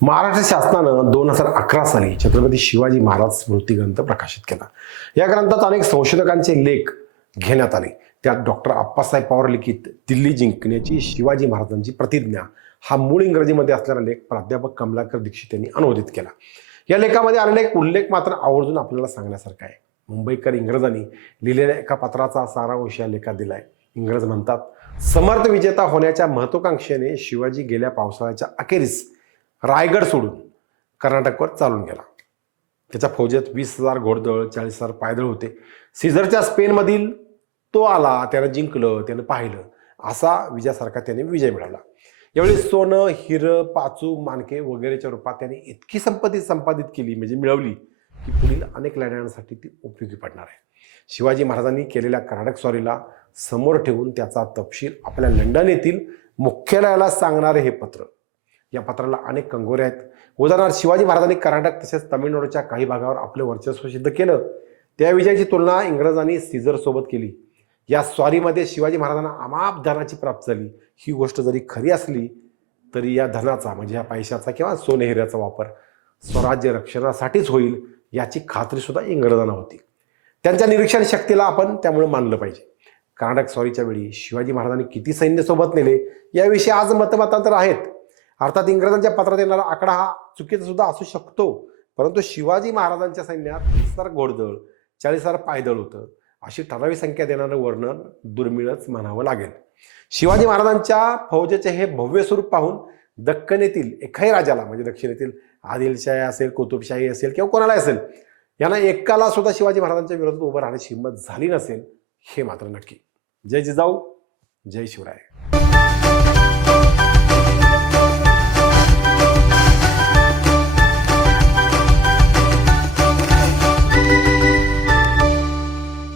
महाराष्ट्र शासनानं 2011 साली छत्रपती शिवाजी महाराज स्मृतिग्रंथ प्रकाशित केला। या ग्रंथात अनेक संशोधकांचे लेख घेण्यात आले। त्यात डॉक्टर अप्पासाहेब पवार लिखित दिल्ली जिंकण्याची शिवाजी महाराजांची प्रतिज्ञा हा मूळ इंग्रजीमध्ये असलेला लेख प्राध्यापक कमलाकर दीक्षित यांनी अनुवादित केला। या लेखामध्ये आलेला एक उल्लेख मात्र आवर्जून आपल्याला सांगण्यासारखा आहे। मुंबईकर इंग्रजांनी लिहिलेल्या एका पत्राचा सारांश या लेखात दिलाय। इंग्रज म्हणतात, समर्थ विजेता होण्याच्या महत्वाकांक्षेने शिवाजी गेल्या पावसाळ्याच्या अखेरीस रायगड सोडून कर्नाटकवर चालून गेला। त्याच्या फौजेत 20,000 घोडदळ, 40,000 पायदळ होते। सीझरच्या स्पेनमधील तो आला, त्यानं जिंकलं, त्यानं पाहिलं, असा विजयासारखा त्याने विजय मिळवला। यावेळी सोनं, हिरं, पाचू, मानके वगैरेच्या रूपात त्याने इतकी संपत्ती संपादित केली, म्हणजे मिळवली, की पुढील अनेक लढ्यांसाठी ती उपयोगी पडणार आहे। शिवाजी महाराजांनी केलेल्या कर्नाटक स्वारीला समोर ठेवून त्याचा तपशील आपल्या लंडन येथील मुख्यालयाला सांगणारे हे पत्र। या पत्राला अनेक कंगोरे आहेत। उदाहरणार्थ, शिवाजी महाराजांनी कर्नाटक तसेच तामिळनाडूच्या काही भागावर आपले वर्चस्व सिद्ध केलं। त्या विजयाची तुलना इंग्रजांनी सीझर सोबत केली। या स्वारीमध्ये शिवाजी महाराजांना अमाप धनाची प्राप्ती झाली। ही गोष्ट जरी खरी असली तरी या धनाचा, म्हणजे या पैशाचा किंवा सोने हिऱ्याचा वापर स्वराज्य रक्षणासाठीच होईल याची खात्री सुद्धा इंग्रजांना होती। त्यांच्या निरीक्षण शक्तीला आपण त्यामुळे मानलं पाहिजे। कर्नाटक स्वारीच्या वेळी शिवाजी महाराजांनी किती सैन्य सोबत नेले याविषयी आज मतमतांतर आहेत। अर्थात इंग्रजांच्या पत्रात येणारा आकडा हा चुकीचा सुद्धा असू शकतो, परंतु शिवाजी महाराजांच्या सैन्यात 20,000 घोडदळ, 40,000 पायदळ होतं, अशी ठराविक संख्या देणारं वर्णन दुर्मिळच म्हणावं लागेल। शिवाजी महाराजांच्या फौजेचे हे भव्य स्वरूप पाहून दख्खनेतील एकाही राजाला, म्हणजे दक्षिणेतील आदिलशाही असेल, कुतुबशाही असेल किंवा कोणाला असेल, यांना एकाला सुद्धा शिवाजी महाराजांच्या विरोधात उभं राहण्याची हिंमत झाली नसेल, हे मात्र नक्की। जय जिजाऊ, जय शिवराय।